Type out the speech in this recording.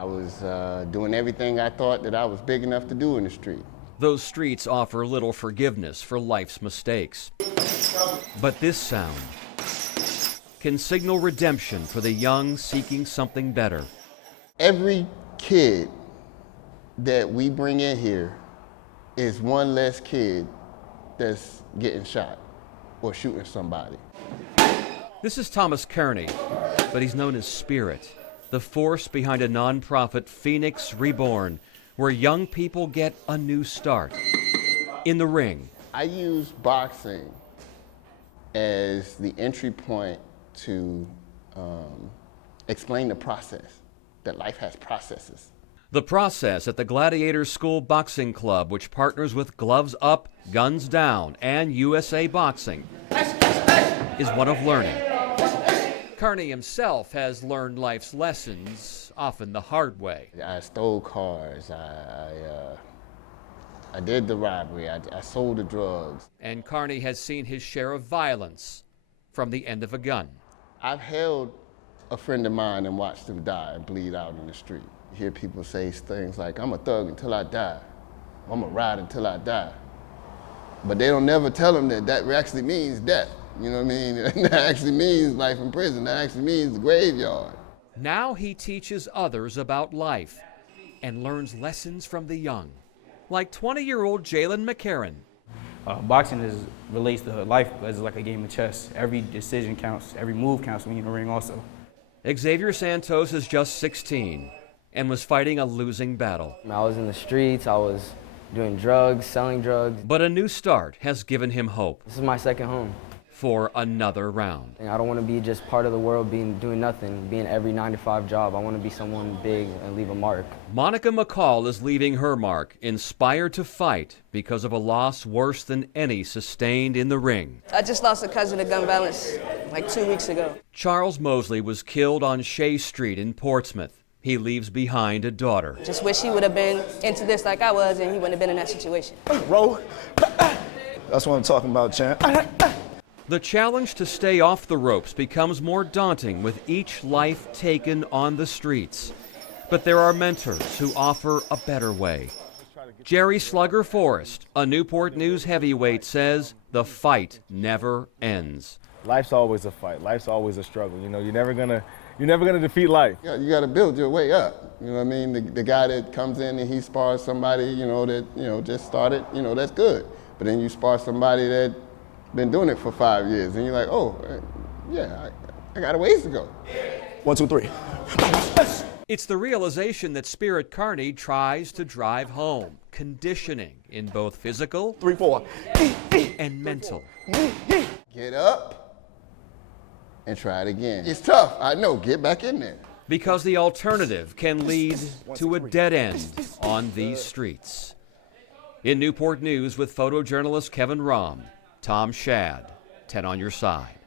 I was doing everything I thought that I was big enough to do in the street. Those streets offer little forgiveness for life's mistakes. But this sound can signal redemption for the young seeking something better. Every kid that we bring in here is one less kid that's getting shot or shooting somebody. This is Thomas Kearney, but he's known as Spirit, the force behind a nonprofit, Phoenix Reborn, where young people get a new start in the ring. I use boxing as the entry point to explain the process, that life has processes. The process at the Gladiators School Boxing Club, which partners with Gloves Up, Guns Down, and USA Boxing, is one of learning. Kearney himself has learned life's lessons, often the hard way. I stole cars, I did the robbery, I sold the drugs. And Kearney has seen his share of violence from the end of a gun. I've held a friend of mine and watched him die and bleed out in the street. You hear people say things like, I'm a thug until I die, I'm a ride until I die. But they don't never tell them that that actually means death. You know what I mean? That actually means life in prison. That actually means the graveyard. Now he teaches others about life and learns lessons from the young, like 20-year-old Jalen McCarran. Boxing relates to life as like a game of chess. Every decision counts, every move counts when you're in the ring also. Xavier Santos is just 16 and was fighting a losing battle. I was in the streets, I was doing drugs, selling drugs. But a new start has given him hope. This is my second home. For another round. I don't want to be just part of the world doing nothing, being every 9-to-5 job. I want to be someone big and leave a mark. Monica McCall is leaving her mark, inspired to fight because of a loss worse than any sustained in the ring. I just lost a cousin to gun violence like 2 weeks ago. Charles Mosley was killed on Shea Street in Portsmouth. He leaves behind a daughter. Just wish he would have been into this like I was and he wouldn't have been in that situation. Roll. That's what I'm talking about, champ. The challenge to stay off the ropes becomes more daunting with each life taken on the streets. But there are mentors who offer a better way. Jerry Slugger Forrest, a Newport News heavyweight, says the fight never ends. Life's always a fight. Life's always a struggle. You know, you're never gonna defeat life. Yeah, you got to build your way up. You know what I mean? The guy that comes in and he spars somebody, that just started, that's good. But then you spar somebody that been doing it for 5 years, and you're like, oh, yeah, I got a ways to go. 1, 2, 3. It's the realization that Spirit Kearney tries to drive home, conditioning in both physical 3, 4. and mental. Get up and try it again. It's tough, I know, get back in there. Because the alternative can lead to a dead end on these streets. In Newport News with photojournalist Kevin Romm, Tom Schaad, 10 on your side.